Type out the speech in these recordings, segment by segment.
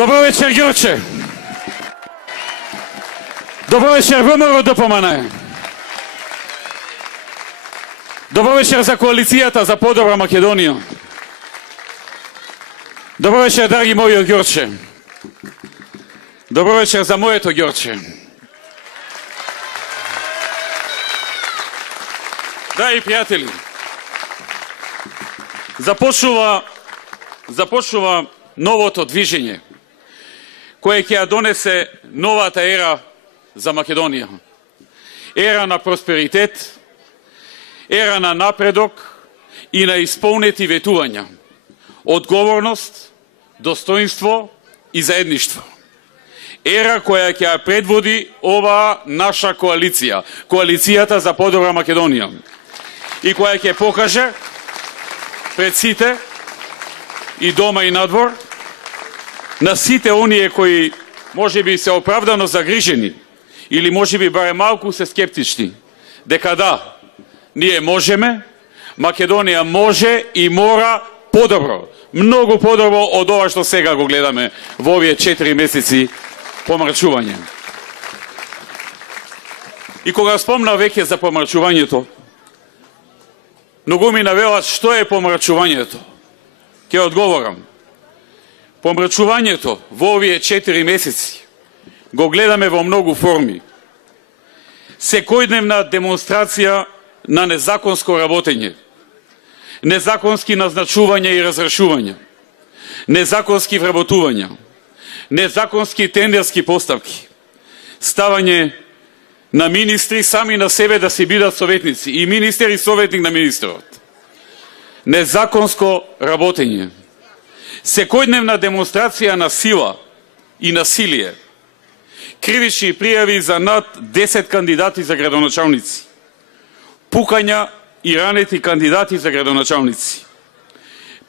Добро вечер, Ѓорче. Добро вечер, ВМРО ДПМН. Добро вечер за коалицијата за подобра Македонија. Добро вечер, драги мојот Ѓорче. Добро вечер за моето Ѓорче. Драги пријатели, започнува новото движење, кое ќе ја донесе новата ера за Македонија. Ера на просперитет, ера на напредок и на исполнети ветувања. Одговорност, достоинство и заедништво. Ера која ќе ја предводи оваа наша коалиција, коалицијата за подобра Македонија, и која ќе покаже пред сите, и дома и надвор, на сите оние кои можеби се оправдано загрижени или можеби барем малку се скептични, дека да, ние можеме, Македонија може и мора подобро, многу подобро од ова што сега го гледаме во овие 4 месеци помрачување. И кога спомна веќе за помрачувањето, многу ми навелат што е помрачувањето. Ке одговорам. Помрачувањето во овие 4 месеци го гледаме во многу форми. Секојдневна демонстрација на незаконско работење, незаконски назначувања и разрешувања, незаконски вработувања, незаконски тендерски поставки, ставање на министри сами на себе да си бидат советници, и министер и советник на министерот, незаконско работење, секојдневна демонстрација на сила и насилие, кривични пријави за над 10 кандидати за градоначалници, пукања и ранети кандидати за градоначалници,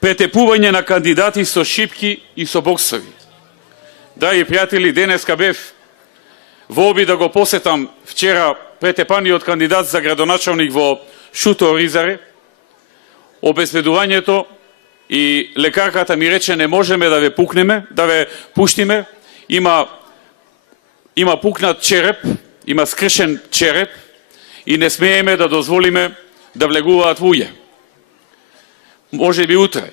претепување на кандидати со шипки и со боксови. Драги пријатели, денеска бев во обид да го посетам вчера претепаниот кандидат за градоначалник во Шуто Оризаре. Обезбедувањето и лекарката ми рече не можеме да ве пукнеме, да ве пуштиме. Има пукнат череп, има скршен череп и не смееме да дозволиме да влегуваат луѓе. Може би утре.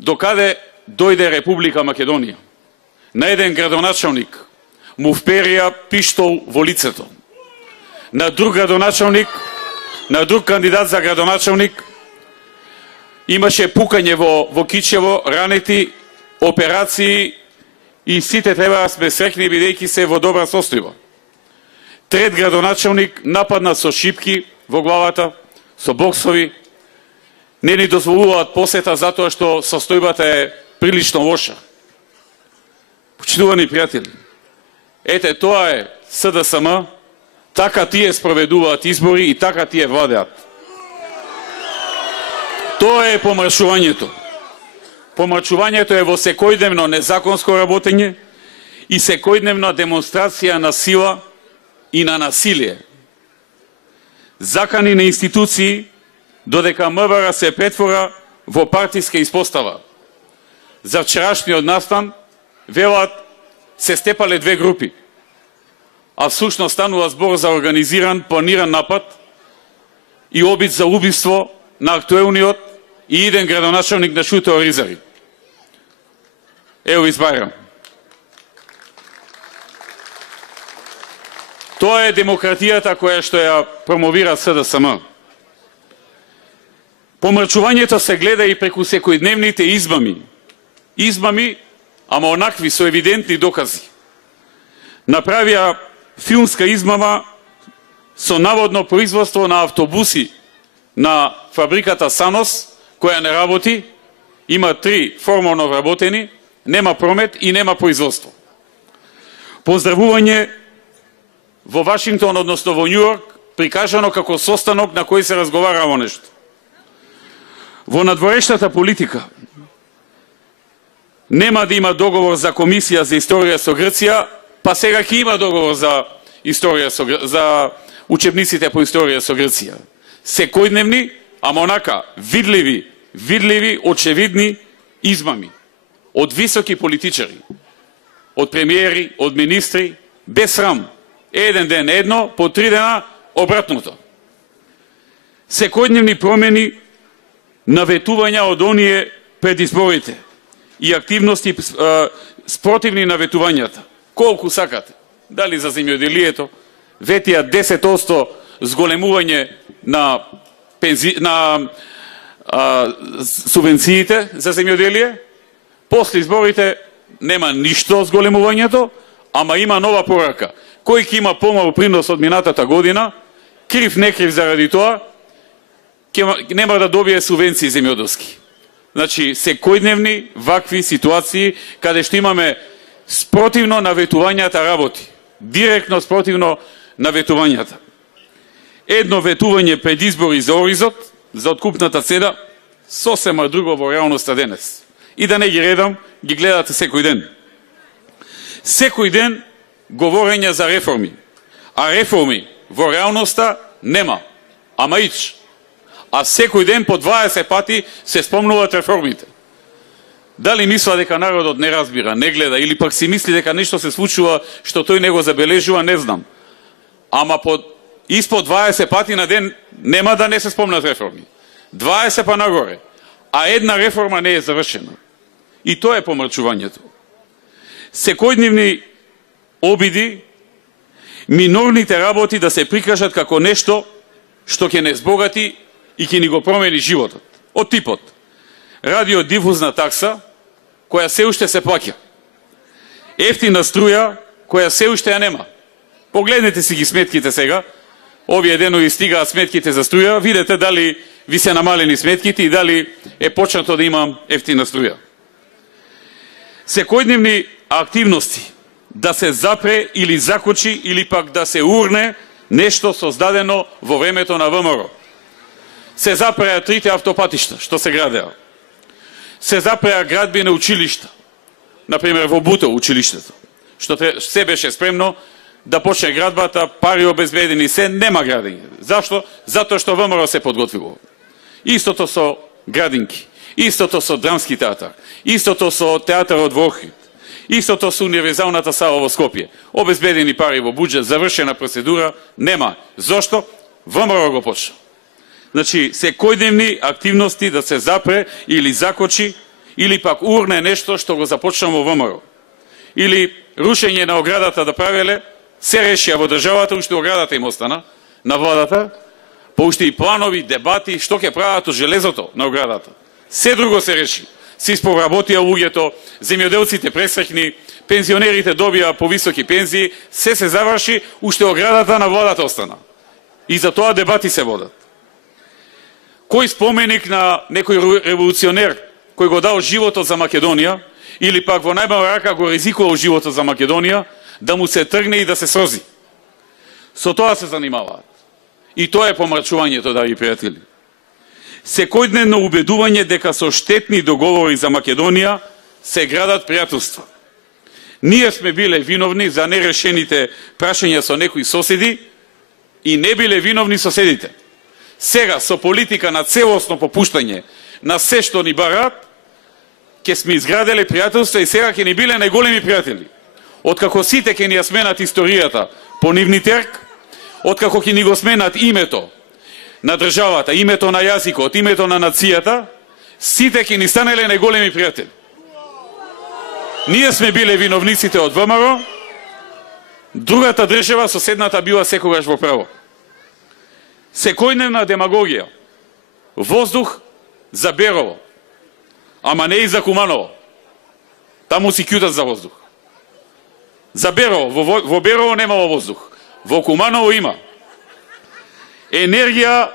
Докаде дојде Република Македонија? На еден градоначалник му вперија пиштол во лицето. На друг градоначалник, на друг кандидат за градоначалник имаше пукање во Кичево, ранети, операции и сите треба да сме среќни бидејќи се во добра состојба. Трет градоначалник нападнат со шипки во главата, со боксови, не ни дозволуваат посета затоа што состојбата е прилично лоша. Почитувани пријатели, ете тоа е СДСМ, така тие спроведуваат избори и така тие владеат. Тоа е помрачувањето. Помрачувањето е во секојдневно незаконско работење и секојдневна демонстрација на сила и на насилие. Закани на институции додека МВР се претвора во партиска испостава. За вчерашниот настан велат се степале две групи, а всушност станува збор за организиран, планиран напад и обид за убиство на актуелниот и иден градоначалник на Шуто Оризари, Елвис Бајрам. Тоа е демократијата која што ја промовира СДСМ. Помрачувањето се гледа и преку секојдневните измами. Измами, ама онакви со евидентни докази. Направија филмска измама со наводно производство на автобуси на фабриката Санос, која не работи, има 3 формално вработени, нема промет и нема производство. Поздравување во Вашингтон, односно во Њујорк, прикажано како состанок на кој се разговарало нешто. Во надворешната политика нема да има договор за комисија за историја со Грција, па сега ќе има договор за учебниците по историја со Грција. Секојдневни, ама онака видливи, очевидни измами. од високи политичари, од премиери, од министри, без срам. Еден ден едно, по 3 дена обратното. Секојдневни промени, наветувања од оние пред изборите и активности спротивни наветувањата. Колку сакате. Дали за земјоделието, ветија 10% зголемување на субвенциите за земјоделие, после изборите нема ништо зголемувањето, ама има нова порака. Кој ќе има помал принос од минатата година, крив не крив заради тоа, нема да добие субвенции земјоделски. Значи, секојдневни вакви ситуации, каде што имаме спротивно наветувањата работи. Директно спротивно наветувањата. Едно ветување пред избори за оризот, за откупната цена, сосема друго во реалноста денес. И да не ги редам, ги гледате секој ден. Секој ден говорење за реформи. А реформи во реалноста нема. Ама ич. А секој ден по 20 пати се спомнуваат реформите. Дали мисла дека народот не разбира, не гледа, или пак си мисли дека нешто се случува што тој не го забележува, не знам. Ама испод 20 пати на ден нема да не се спомнат реформи. 20 па нагоре. А една реформа не е завршена. И тоа е помрачувањето. Секојдневни обиди, минорните работи да се прикажат како нешто што ќе не збогати и ќе ни го промени животот. Од типот радиодифузна такса, која се уште се плаќа. Ефтина струја, која се уште ја нема. Погледнете си ги сметките сега. Овие денови стигаат сметките за струја. Видете дали ви се намалени сметките и дали е почнато да има ефтина струја. Секојдневни активности да се запре или закочи или пак да се урне нешто создадено во времето на ВМРО. Се запреа 3 автопатишта што се градеа. Се запреа градби на училишта. Например во Буто училиштето, што се беше спремно да почне градбата, пари обезбедени, се нема градење. Зашто? Затоа што ВМРО се подготвило. Истото со Градинки, истото со Драмски театар, истото со театарот во Охрид, истото со универзалната сала во Скопје. Обезбедени пари во буџет, завршена процедура, нема. Зошто? ВМРО го почна. Значи, секојдневни активности да се запре или закочи, или пак урне нешто што го започнало во ВМРО. Или рушење на оградата да правеле, се решија во државата, уште оградата им остана, на владата, по уште и планови, дебати, што ќе прават од железото на оградата. Се друго се реши. Се испоработија луѓето, земјоделците пресрекни, пензионерите добија повисоки пензии, се заврши, уште оградата на владата остана. И за тоа дебати се водат. Кој споменик на некој револуционер кој го дал животот за Македонија, или пак во најмала рака го ризикувал животот за Македонија, да му се тргне и да се срози. Со тоа се занимаваат. И тоа е помрачувањето, драги пријатели. Секојдневно убедување дека со штетни договори за Македонија се градат пријателства. Ние сме биле виновни за нерешените прашања со некои соседи и не биле виновни соседите. Сега, со политика на целосно попуштање на се што ни бараат, ќе сме изграделе пријателства и сега ќе ни биле најголеми пријатели. Откако сите ќе ни ја сменат историјата по нивни терк, откако ќе ни го сменат името на државата, името на јазикот, името на нацијата, сите ќе ни станеле најголеми пријатели. Ние сме биле виновниците од ВМРО, другата држава, соседната, била секогаш во право. Секојдневна демагогија. Воздух за Берово, ама не и за Куманово. Таму си кјутат за воздух. За Берово, во Берово немало воздух. Во Куманово има. Енергија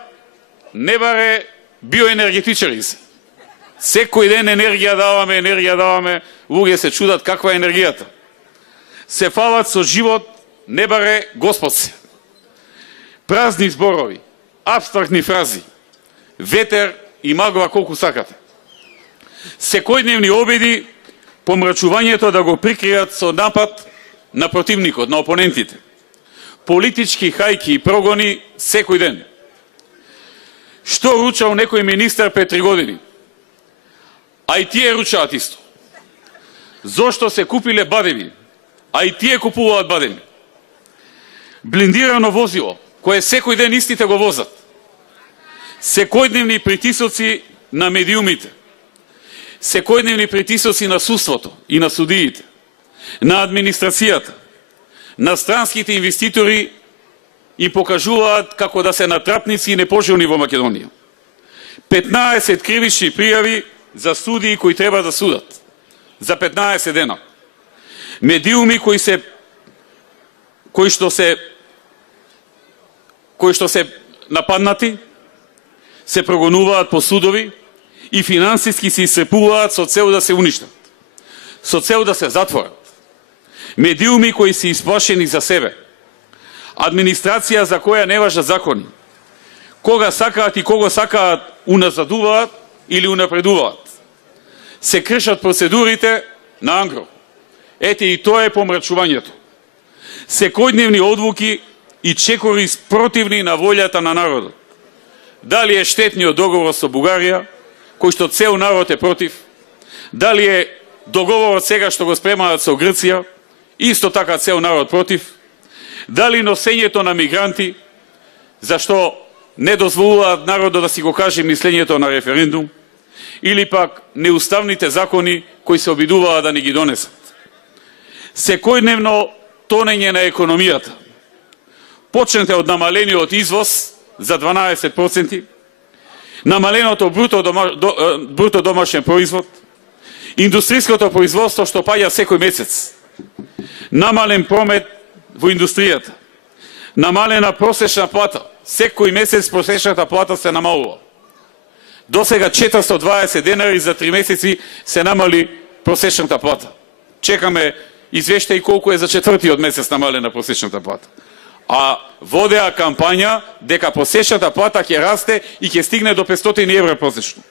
не баре биоенергетичари се. Секој ден енергија даваме, луѓе се чудат каква е енергијата. Се фалат со живот, не баре Господ се. Празни зборови, абстрактни фрази, ветер и магла колку сакате. Секојдневни обиди, помрачувањето да го прикријат со напад на противникот, на опонентите. Политички хајки и прогони секој ден. Што ручал некој министар пред 3 години? А и тие ручаат исто. зошто се купиле бадеми, а и тие купуваат бадеми. Блиндирано возило, кое секој ден истите го возат. Секојдневни притисоци на медиумите. Секојдневни притисоци на судството и на судиите, на администрацијата, на странските инвеститори им покажуваат како да се натрапници и непожелни во Македонија. 15 кривични пријави за судии кои треба да судат. За 15 дена. Медиуми кои што се нападнати, се прогонуваат по судови и финансиски се исцрпуваат со цел да се уништат, со цел да се затворат. Медиуми кои се исплашени за себе. Администрација за која не важат закони. Кога сакаат и кого сакаат уназадуваат или унапредуваат. Се кршат процедурите на ангро. Ете и тоа е помрачувањето. Секојдневни одлуки и чекори спротивни на волјата на народот. Дали е штетниот договор со Бугарија, кој што цел народ е против, дали е договорот сега што го спремаат со Грција, исто така цел народ против, дали носењето на мигранти, зашто не дозволуваат народот да си го каже мислењето на референдум, или пак неуставните закони кои се обидуваат да не ги донесат. Секојдневно тонење на економијата. Почнете од намалениот извоз за 12%, намаленото бруто домашен производ, индустријското производство што паѓа секој месец, намален промет во индустријата, намалена просечна плата, секој месец просечната плата се намалува. До сега 420 денари за 3 месеци се намали просечната плата. Чекаме извештај колку е за четвртиот месец намалена просечната плата. А водеа кампања дека просечната плата ќе расте и ќе стигне до 500 евра просечно.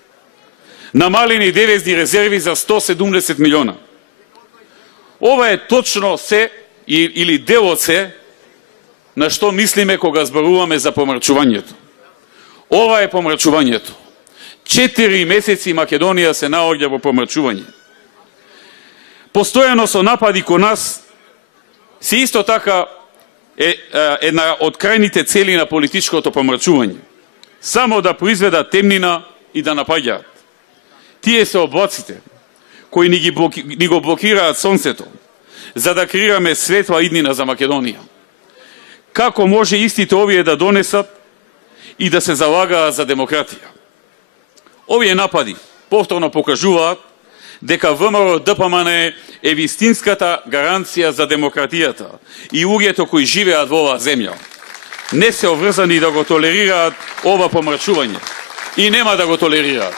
Намалени девизни резерви за 170 милиона. Ова е точно се или дел од се на што мислиме кога зборуваме за помрачувањето. Ова е помрачувањето. 4 месеци Македонија се наоѓа во помрачување. Постојано со напади кон нас се исто така една од крајните цели на политичкото помрачување. Само да произведат темнина и да напаѓаат. Тие се облаците кои ни го блокираат сонцето, за да креираме светла иднина за Македонија. Како може истите овие да донесат и да се залагаат за демократија? Овие напади повторно покажуваат дека ВМРО-ДПМН е вистинската гаранција за демократијата и луѓето кои живеат во оваа земја не се обврзани да го толерираат ова помрачување и нема да го толерираат.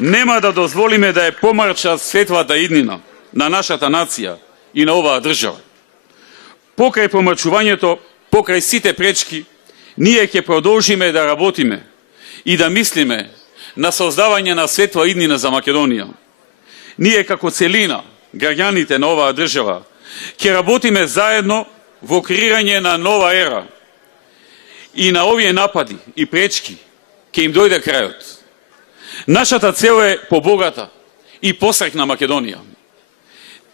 Нема да дозволиме да е помрача светлата иднина на нашата нација и на оваа држава. Покрај помрачувањето, покрај сите пречки, ние ќе продолжиме да работиме и да мислиме на создавање на светла иднина за Македонија. Ние како целина, граѓаните на оваа држава, ќе работиме заедно во креирање на нова ера. И на овие напади и пречки ќе им дојде крајот. Нашата цел е побогата и посреќна Македонија.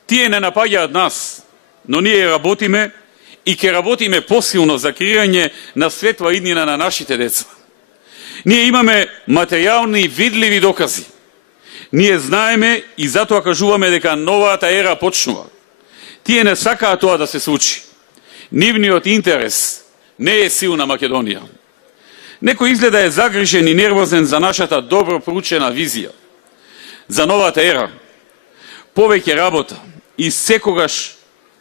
Тие не напаѓаат нас, но ние работиме и ќе работиме посилно за креирање на светла иднина на нашите деца. Ние имаме материјални видливи докази. Ние знаеме и затоа кажуваме дека новата ера почнува. Тие не сакаат тоа да се случи. Нивниот интерес не е силна Македонија. Некој изгледа е загрижен и нервозен за нашата добро проучена визија. За новата ера. Повеќе работа и секогаш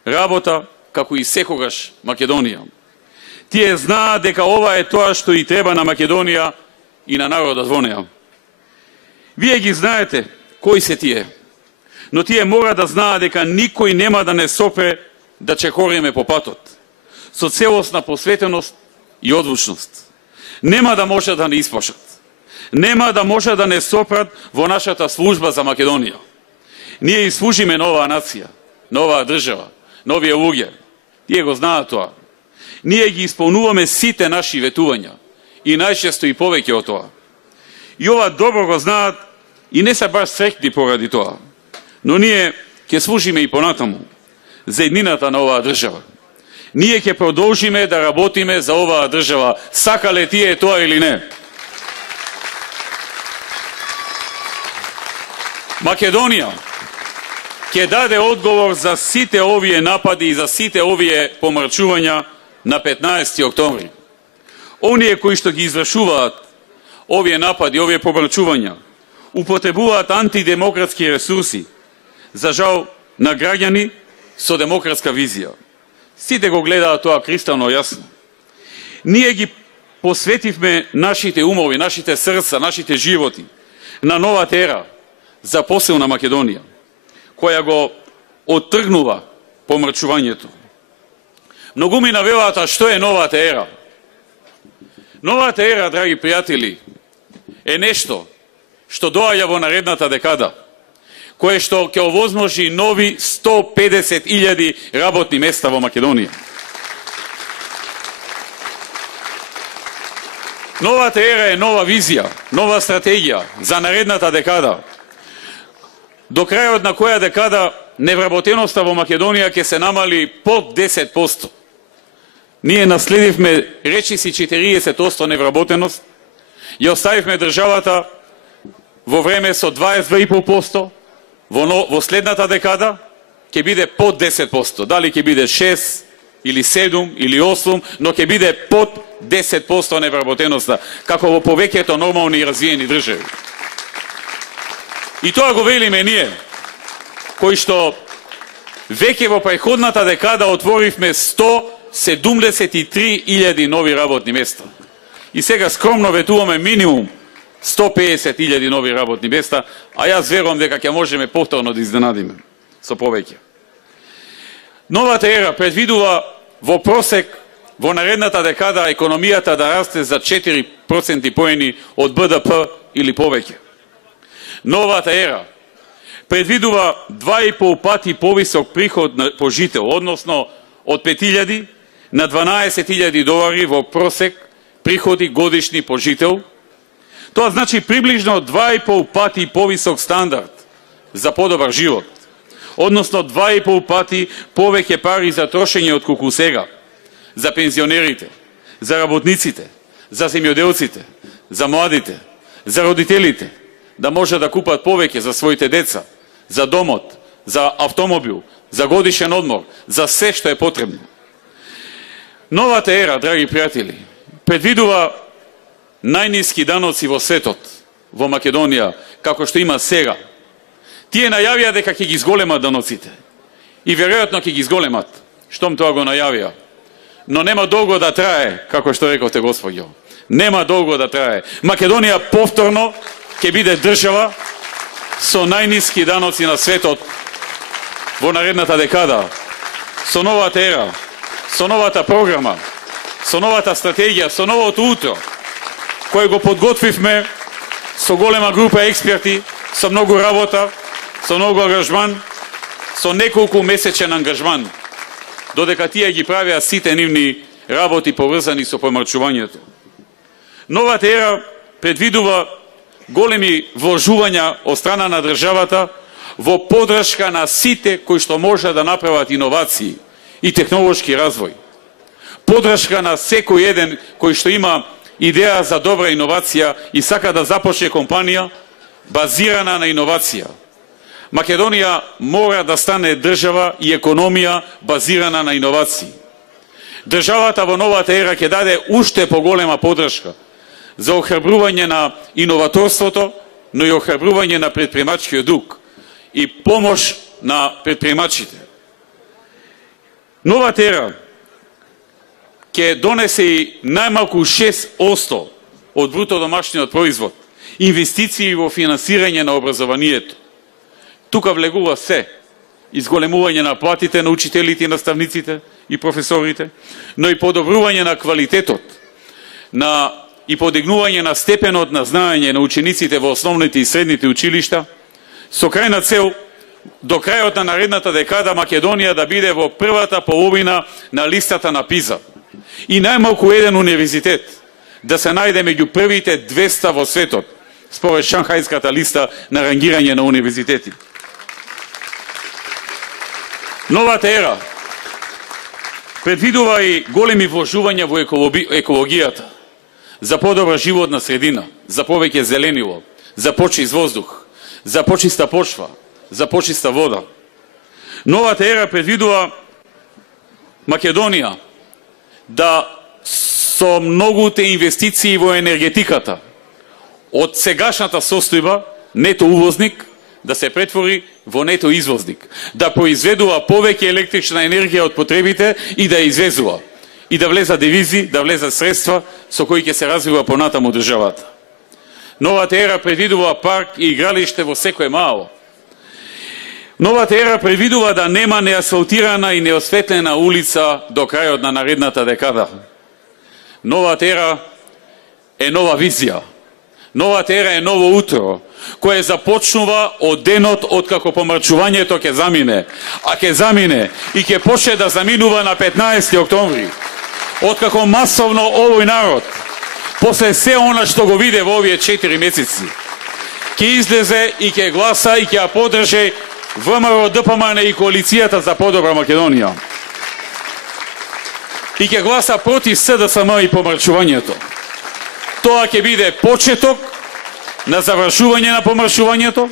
работа како и секогаш Македонија. Тие знаат дека ова е тоа што и треба на Македонија и на народот во неа. Вие ги знаете кои се тие, но тие мора да знаат дека никој нема да не сопре да чекориме по патот, со целосна посветеност и одлучност. Нема да може да не исплашат. Нема да може да не сопрат во нашата служба за Македонија. Ние служиме на оваа нација, на оваа држава, на овие луѓе. Тие го знаат тоа. Ние ги исполнуваме сите наши ветувања и најчесто и повеќе од тоа. И ова добро го знаат И не се баш среќни поради тоа. Но ние ќе служиме и понатаму за еднината на оваа држава. Ние ќе продолжиме да работиме за оваа држава, сакале тие тоа или не. Македонија ќе даде одговор за сите овие напади и за сите овие помрачувања на 15. октомври. Оние кои што ги извршуваат овие напади, овие помрачувања, употребуваат антидемократски ресурси, за жал на граѓани со демократска визија. Сите го гледаат тоа кристално јасно. Ние ги посветивме нашите умови, нашите срца, нашите животи на новата ера за поселна Македонија, која го оттргнува помрачувањето. Многу ми навелаат, а што е новата ера? Новата ера, драги пријатели, е нешто што доаѓа во наредната декада, кое што ќе овозможи нови 150.000 работни места во Македонија. Новата ера е нова визија, нова стратегија за наредната декада, до крајот на која декада невработеноста во Македонија ќе се намали под 10%. Ние наследивме речиси 40% невработеност, ја оставивме државата во време со 22,5%, во следната декада ќе биде под 10%. Дали ќе биде 6 или 7 или 8, но ќе биде под 10% невработеноста, како во повеќето нормални и развиени држави. И тоа го велиме ние, кои што веќе во преходната декада отворивме 173.000 нови работни места. И сега скромно ветуваме минимум 150.000 нови работни места, а јас верувам дека ќе можеме повторно да изненадиме со повеќе. Новата ера предвидува во просек во наредната декада економијата да расте за 4% поени од БДП или повеќе. Новата ера предвидува 2,5 пати повисок приход по жител, односно од 5.000 на 12.000 долари во просек приходи годишни по жител. Тоа значи приближно 2,5 пати повисок стандард за подобар живот, односно 2,5 пати повеќе пари за трошење од колку сега, за пензионерите, за работниците, за земјоделците, за младите, за родителите, да може да купат повеќе за своите деца, за домот, за автомобил, за годишен одмор, за се што е потребно. Новата ера, драги пријатели, предвидува најниски даноци во светот, во Македонија, како што има сега. Тие најавија дека ќе ги зголемат даноците. И веројатно ќе ги зголемат, штом тоа го најавија. Но нема долго да трае, како што рековте, господјо. Нема долго да трае. Македонија повторно ќе биде држава со најниски даноци на светот во наредната декада, со новата ера, со новата програма, со новата стратегија, со новото утро, кој го подготвивме со голема група експерти, со многу работа, со многу ангажман, со неколку месечен ангажман, додека тие ги правеа сите нивни работи поврзани со помрачувањето. Новата ера предвидува големи вложувања од страна на државата во поддршка на сите кои што може да направат иновации и технолошки развој. Поддршка на секој еден кој што има идеја за добра иновација и сака да започне компанија базирана на иновација. Македонија мора да стане држава и економија базирана на иновации. Државата во новата ера ќе даде уште поголема поддршка за охрабрување на иноваторството, но и охрабрување на предприемачкиот дух и помош на предприемачите. Новата ера ќе донесе и најмалку 6% од бруто домашниот производ, инвестиции во финансирање на образованието. Тука влегува се, изголемување на платите на учителите и наставниците и професорите, но и подобрување на квалитетот, и подигнување на степенот на знаење на учениците во основните и средните училишта, со крајна цел до крајот на наредната декада Македонија да биде во првата половина на листата на ПИЗа и најмалку еден универзитет да се најде меѓу првите 200 во светот според Шанхајската листа на рангирање на универзитети. Новата ера предвидува и големи вложувања во екологијата, за подобра животна средина, за повеќе зеленило, за почист воздух, за почиста почва, за почиста вода. Новата ера предвидува Македонија да со многуте инвестиции во енергетиката од сегашната состојба нето увозник да се претвори во нето извозник, да произведува повеќе електрична енергија од потребите и да извезува, и да влезат девизи, да влезат средства со кои ќе се развива понатаму државата. Новата ера предвидува парк и игралиште во секое мало. Новата ера предвидува да нема неасфалтирана и неосветлена улица до крајот на наредната декада. Новата ера е нова визија. Новата ера е ново утро, кое започнува од денот откако помрачувањето ќе замине, а ќе замине и ќе почне да заминува на 15 октомври. Откако масовно овој народ, после се она што го виде во овие 4 месеци, ќе излезе и ќе гласа и ќе ја поддржи ВМРО, ДПМН и коалицијата за подобра Македонија. И ќе гласа против СДСМ и помрачувањето. Тоа ќе биде почеток на завршување на помрачувањето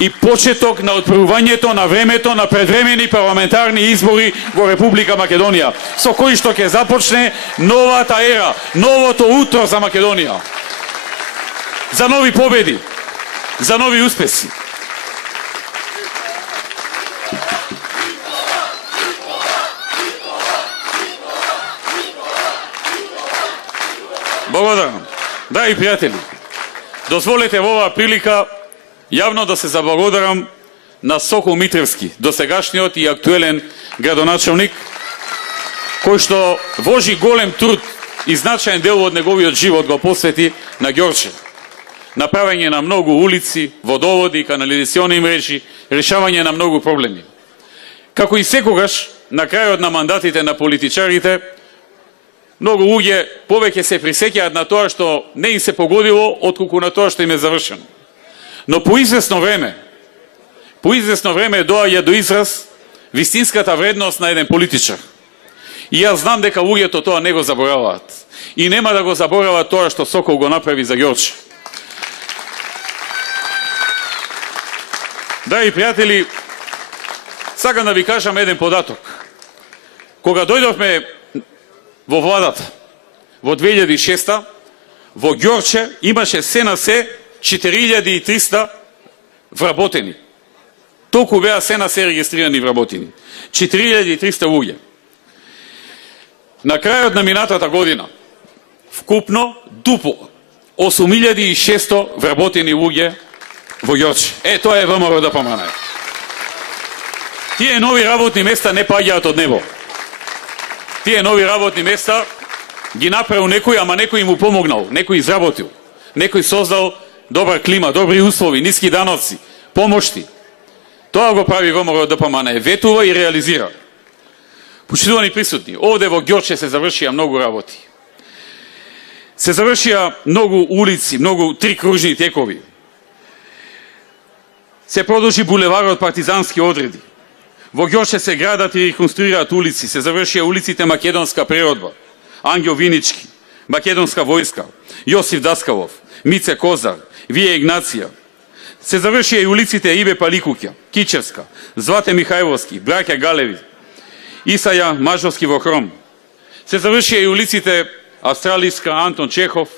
и почеток на отпрувањето на времето на предвремени парламентарни избори во Република Македонија, со кои што ќе започне новата ера, новото утро за Македонија. За нови победи, за нови успеси. Благодарам. Драги пријатели, дозволете во оваа прилика јавно да се заблагодарам на Сокол Митревски, досегашниот и актуелен градоначелник, кој што вложи голем труд и значаен дел од неговиот живот го посвети на Ѓорче. Направење на многу улици, водоводи, канализациони мрежи, решавање на многу проблеми. Како и секогаш, на крајот на мандатите на политичарите, многу луѓе повеќе се присеќаат на тоа што не им се погодило, отколку на тоа што им е завршено. Но по известно време доаѓа до израз вистинската вредност на еден политичар. И јас знам дека луѓето тоа не го забораваат. И нема да го забораваат тоа што Сокол го направи за Ѓорче. Драги пријатели, сакам да ви кажам еден податок. Кога дојдовме во владата, во 2006 во Ѓорче имаше се на се 4300 вработени. Толку беа се на се регистрирани вработени. 4300 луѓе. На крајот на минатата година, вкупно дупло 8600 вработени луѓе во Ѓорче. Тоа е ВМРО ДПМН. Тие нови работни места не паѓаат од небо. Тие нови работни места ги направил некој, ама некој му помогнал, некој изработил, некој создал добра клима, добри услови, ниски даноци, помошти. Тоа го прави ВМРО ДПМН, ветува и реализира. Почитувани присутни, овде во Ѓорче се завршија многу работи. Се завршија многу улици, многу три кружни текови. Се продолжи булеварот Партизански одреди. Во Ѓорче се градат и реконструираат улици, се завршија улиците Македонска природба, Ангел Винички, Македонска војска, Јосиф Даскалов, Мице Козар, Вие Игнација. Се завршија и улиците Ибе Паликуќа, Кичевска, Злате Михајловски, Браќа Галеви, Исаја Мажовски во Хром. Се завршија и улиците Австралиска, Антон Чехов,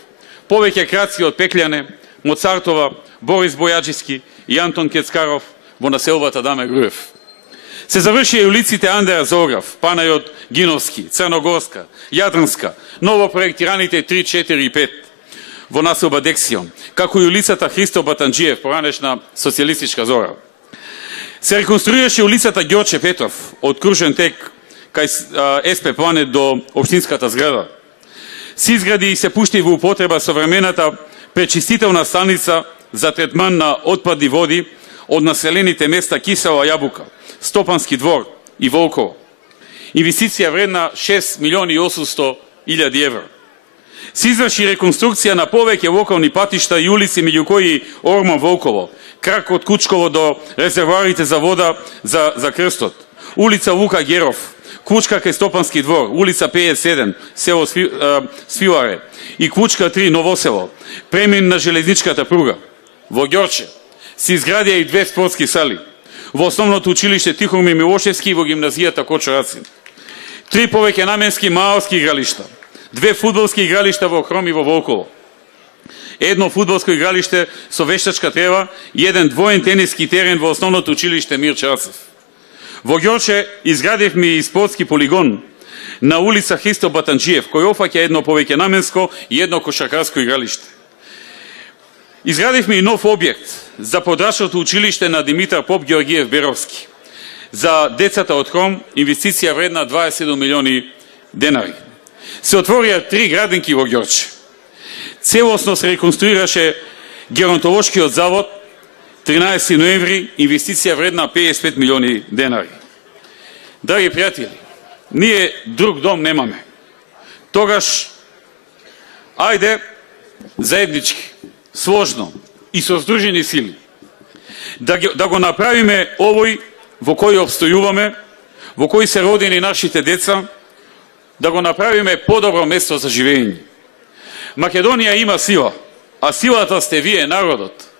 повеќе краци од Пекљане, Моцартова, Борис Бојаджиски и Антон Кецкаров во населбата Даме Груев. Се завршија и улиците Андреа Зограф, Панајот Гиновски, Црногорска, Јадранска, ново проектираните 3, 4 и 5 во населба Дексион, како и улицата Христо Батанџиев, поранешна социјалистичка зора. Се реконструираше улицата Ѓорче Петров од кружен тек кај СП Планет до општинската зграда. Се изгради и се пушти во употреба современата пречистителна станица за третман на отпадни води од населените места Кисела Јабука, Стопански двор и Волково. Инвестиција вредна 6.800.000 евра. Се изврши реконструкција на повеќе локални патишта и улици, меѓу кои Орман Волково, крак од Кучково до резервоарите за вода за Крстот, улица Лука Геров, Кучка кај Стопански двор, улица 57, село Свиларе и Кучка 3, Новосело, премин на железничката пруга. Во Ѓорче се изградија и 2 спортски сали, во основното училиште Тихомир Милошевски и во гимназијата Кочо-Рацин. 3 повеќе наменски маалски игралишта, 2 фудбалски игралишта во Хром и во Волково, 1 фудбалско игралиште со вештачка трева и 1 двоен тениски терен во основното училиште Мирче Рацев. Во Ѓорче изградивме и спортски полигон на улица Христо Батанџиев, кој офаќа 1 повеќе наменско и 1 кошаркарско игралиште. Изградивме и нов објект за подрачното училиште на Димитар Поп Георгиев Беровски. За децата од Хром инвестиција вредна 27 милиони денари. Се отворија 3 градинки во Ѓорче. Целосно се реконструираше геронтолошкиот завод, 13 ноември, инвестиција вредна 55 милиони денари. Драги пријатели, ние друг дом немаме. Тогаш, ајде, заеднички, сложно и со здружени сили, да го направиме овој во кој обстојуваме, во кој се родени нашите деца, да го направиме подобро место за живење. Македонија има сила, а силата сте вие, народот.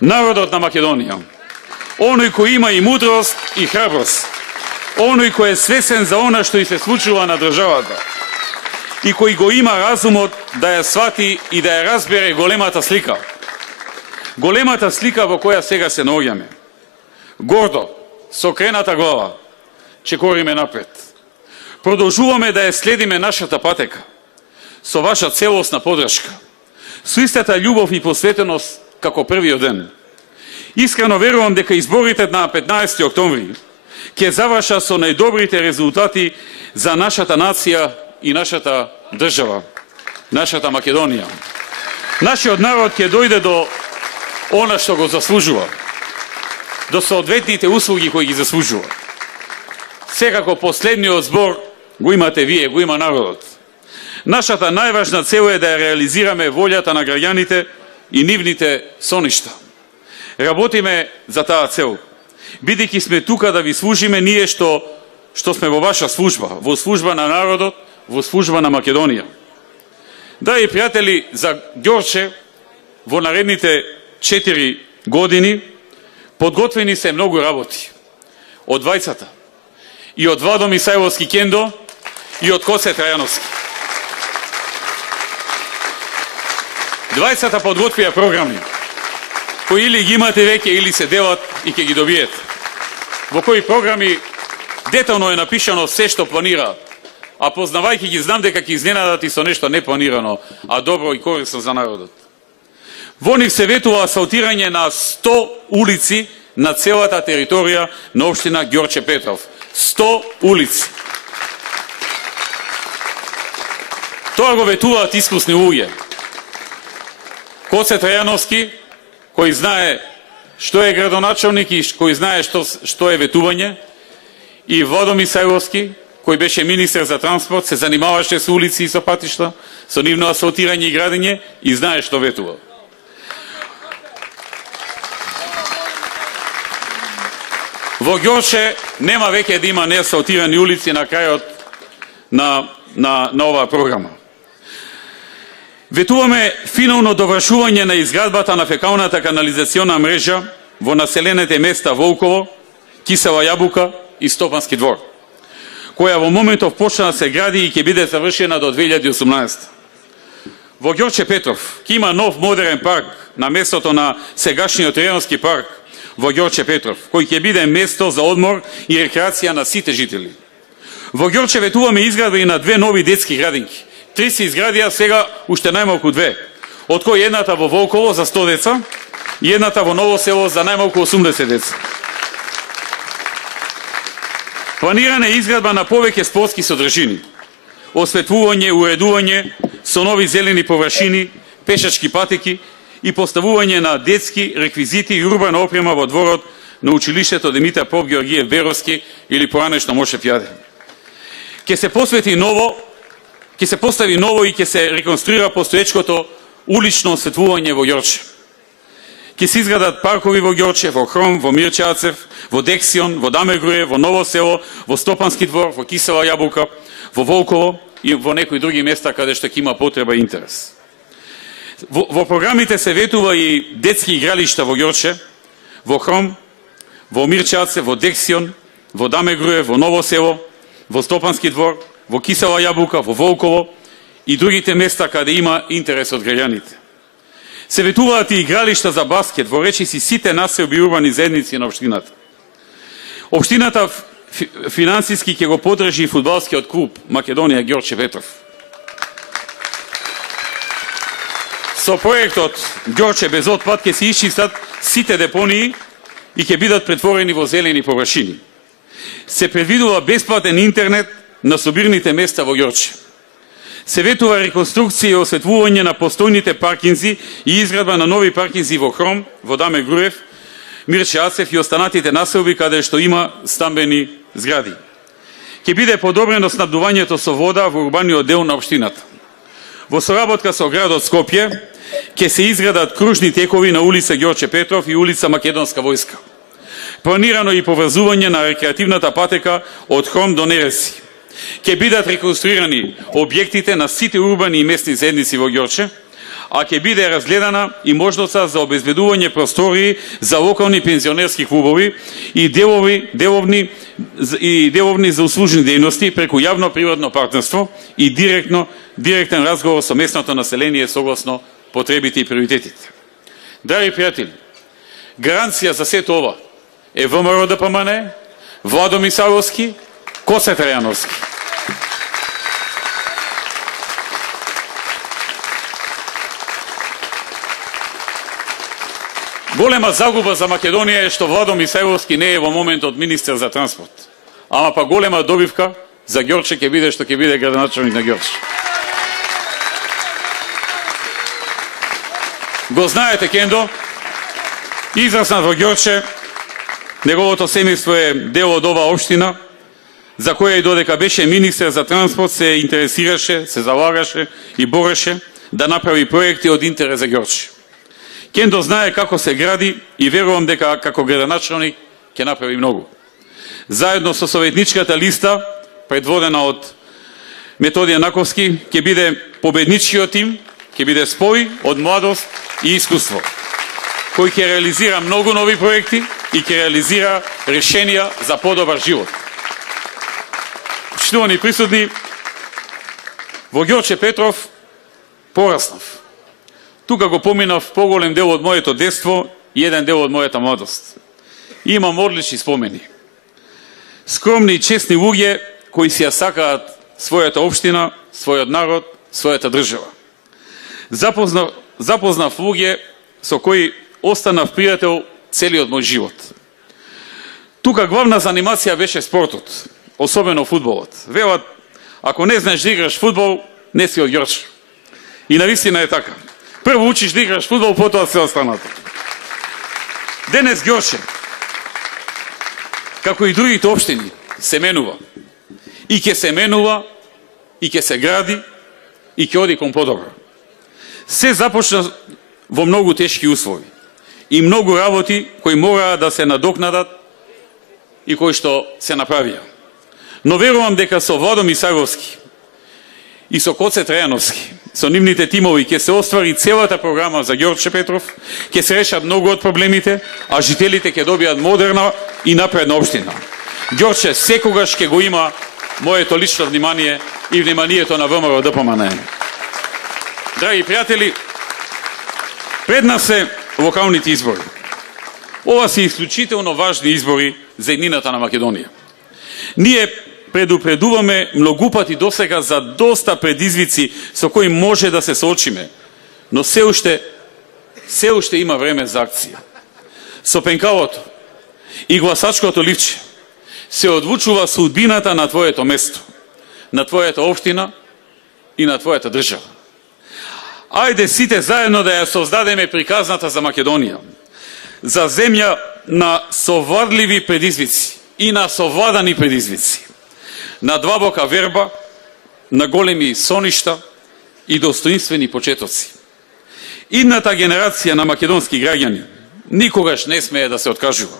Народот на Македонија. Оној кој има и мудрост и храброст. Оној кој е свесен за она што и се случува на државата. И кој го има разумот да ја свати и да ја разбере големата слика. Големата слика во која сега се наоѓаме. Гордо, со крената глава, чекориме напред. Продолжуваме да ја следиме нашата патека, со ваша целосна подршка, со истата љубов и посветеност како првиот ден. Искрено верувам дека изборите на 15 октомври ќе заврша со најдобрите резултати за нашата нација и нашата држава, нашата Македонија. Нашиот народ ќе дојде до она што го заслужува, до соодветните услуги кои ги заслужува. Секако последниот збор го имате вие, го има народот. Нашата најважна цел е да ја реализираме волјата на граѓаните и нивните соништа. Работиме за таа цел, бидејќи сме тука да ви служиме ние што сме во ваша служба, во служба на народот, во служба на Македонија. Драги пријатели, за Ѓорче во наредните 4 години подготвени се многу работи. Од Вајцата, и од Владо Мисајловски Кендо, и од Коце Трајановски. Двајцата подготвија програми, кои или ги имате веќе, или се делат и ќе ги добиете. Во кои програми детално е напишано се што планира, а познавајќи ги знам дека ќе изненадат и со нешто непланирано, а добро и корисно за народот. Во нив се ветува асфалтирање на 100 улици на целата територија на општина Ѓорче Петров. 100 улици. Тоа го ветуваат искусни луѓе. Коце Трајановски, кој знае што е градоначалник и кој знае што е ветување, и Владо Мисајловски, кој беше министер за транспорт, се занимаваше со улици и со патишта, со нивно асфалтирање и градење и знае што ветува. Во Ѓорче нема веќе да има неасфалтирани улици на крајот на оваа програма. Ветуваме финално довршување на изградбата на фекалната канализациона мрежа во населените места Волково, Кисела Јабука и Стопански двор, која во моментов почна да се гради и ќе биде завршена до 2018. Во Ѓорче Петров ќе има нов модерен парк на местото на сегашниот Реонски парк во Ѓорче Петров, кој ќе биде место за одмор и рекреација на сите жители. Во Ѓорче ветуваме изградба и на 2 нови детски градинки. 3 се изградија, сега уште најмалку 2, од кои едната во Волково за 100 деца и едната во Ново село за најмалку 80 деца. Планирана е изградба на повеќе спортски содржини, осветлување, уредување со нови зелени површини, пешачки патеки и поставување на детски реквизити и урбана опрема во дворот на училиштето Димитар Поп Георгиев Беровски или поранешно Моше Јаде. Ке се посвети ново ќе се постави ново и ќе се реконструира постоечкото улично осветлување во Ѓорче. Ќе се изградат паркови во Ѓорче, во Хром, во Мирчевцев, во Дексион, во Даме Груе, во Ново село, во Стопански двор, во Кисела Јабука, во Волково и во некои други места каде што ќе има потреба и интерес. Во програмите се ветува и детски игралишта во Ѓорче, во Хром, во Мирчевцев, во Дексион, во Даме Груе, во Ново село, во Стопански двор, во Кисела Јабука, во Волково и другите места каде има интерес од граѓаните. Се ветуваат и игралишта за баскет во речиси сите населби урбани заедници на општината. Општината финансиски ќе го поддржи и фудбалскиот клуб Македонија Ѓорче Петров. Со проектот Ѓорче без отпад ќе се исчистат сите депонии и ќе бидат претворени во зелени површини. Се предвидува бесплатен интернет на собирните места во Ѓорче. Се ветува реконструкција и осветлување на постојните паркинзи и изградба на нови паркинзи во Хром, во Даме Груев, Мирчевцев и останатите населби каде што има стамбени згради. Ќе биде подобрено снабдувањето со вода во урбаниот дел на општината. Во соработка со градот Скопје ќе се изградат кружни текови на улица Ѓорче Петров и улица Македонска војска. Планирано и поврзување на рекреативната патека од Хром до Нереси. Ќе бидат реконструирани објектите на сите урбани и местни заедници во Ѓорче, а ќе биде разгледана и можноста за обезбедување простории за локални пензионерски клубови и деловни за услужни дејности преку јавно-приватно партнерство и директен разговор со местното население согласно потребите и приоритетите. Драги пријатели, гаранција за сето ова е ВМРО ДПМН, Владо Мисаловски, Косе Трајановски. Голема загуба за Македонија е што Владо Мисаловски не е во моментот министер за транспорт. Ама па голема добивка за Ѓорче ќе биде што ќе биде градоначалник на Ѓорче. Го знаете Кендо, израснат во Ѓорче, неговото семејство е дел од оваа општина, за која и додека беше министер за транспорт се интересираше, се залагаше и бореше да направи проекти од интерес за Ѓорче. Кендо знае како се гради и верувам дека како градоначалник ќе направи многу. Заедно со советничката листа, предводена од Методија Наковски, ќе биде победничкиот тим, ќе биде спој од младост и искуство, кој ќе реализира многу нови проекти и ќе реализира решенија за подобар живот. Почитувани присутни, во Ѓорче Петров пораснав. Тука го поминав поголем дел од моето детство и еден дел од мојата младост. Имам одлични спомени. Скромни и честни луѓе кои си ја сакаат својата општина, својот народ, својата држава. Запознав луѓе со кои останав пријател целиот мој живот. Тука главна занимација беше спортот, особено фудбалот. Велат, ако не знаеш да играш фудбал, не си од Ѓорче. И навистина е така. Прво учиш да играш фудбал, потоа се останато. Денес Ѓорче, како и другите општини, се менува. И ќе се менува, и ќе се гради, и ќе оди кон подобро. Се започна во многу тешки услови и многу работи кои мора да се надокнадат и кои што се направија. Но верувам дека со Владо Мисаловски и со Коце Трајановски, со нивните тимови ќе се оствари целата програма за Ѓорче Петров, ќе се решат многу од проблемите, а жителите ќе добијат модерна и напредна општина. Ѓорче секогаш ќе го има моето лично внимание и вниманието на ВМРО ДПМН. Драги пријатели, пред нас се локалните избори. Ова се исклучително важни избори за еднината на Македонија. Ние предупредуваме многу пати досега за доста предизвици со кои може да се соочиме, но се уште има време за акција. Со пенкалото и гласачкото ливче се одлучува судбината на твоето место, на твојата општина и на твојата држава. Ајде сите заедно да ја создадеме приказната за Македонија, за земја на совладливи предизвици и на совладани предизвици, на длабока верба, на големи соништа и достоинствени почетоци. Идната генерација на македонски граѓани никогаш не смее да се откажува.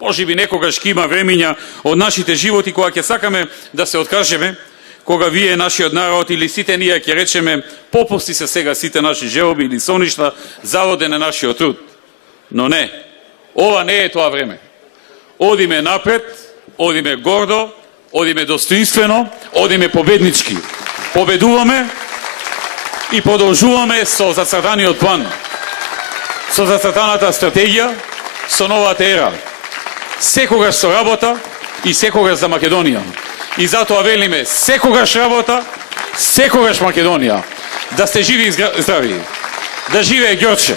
Може би некогаш ќе има времиња од нашите животи кога ќе сакаме да се откажеме, кога вие, нашиот народ, или сите ние ќе речеме попусти се сега сите наши желби или соништа заводе на нашиот труд. Но не, ова не е тоа време. Одиме напред, одиме гордо, одиме достоинствено, одиме победнички. Победуваме и продолжуваме со зацртаниот план, со зацртаната стратегија, со новата ера. Секогаш со работа и секогаш за Македонија. И затоа велиме секогаш работа, секогаш Македонија. Да сте живи и здрави. Да живее Ѓорче.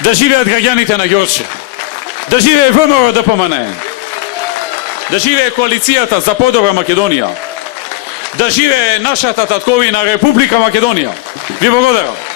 Да живеат граѓаните на Ѓорче. Да живее ВМРО ДПМН. Да живее коалицијата за подобра Македонија. Да живее нашата татковина Република Македонија. Ви благодарам.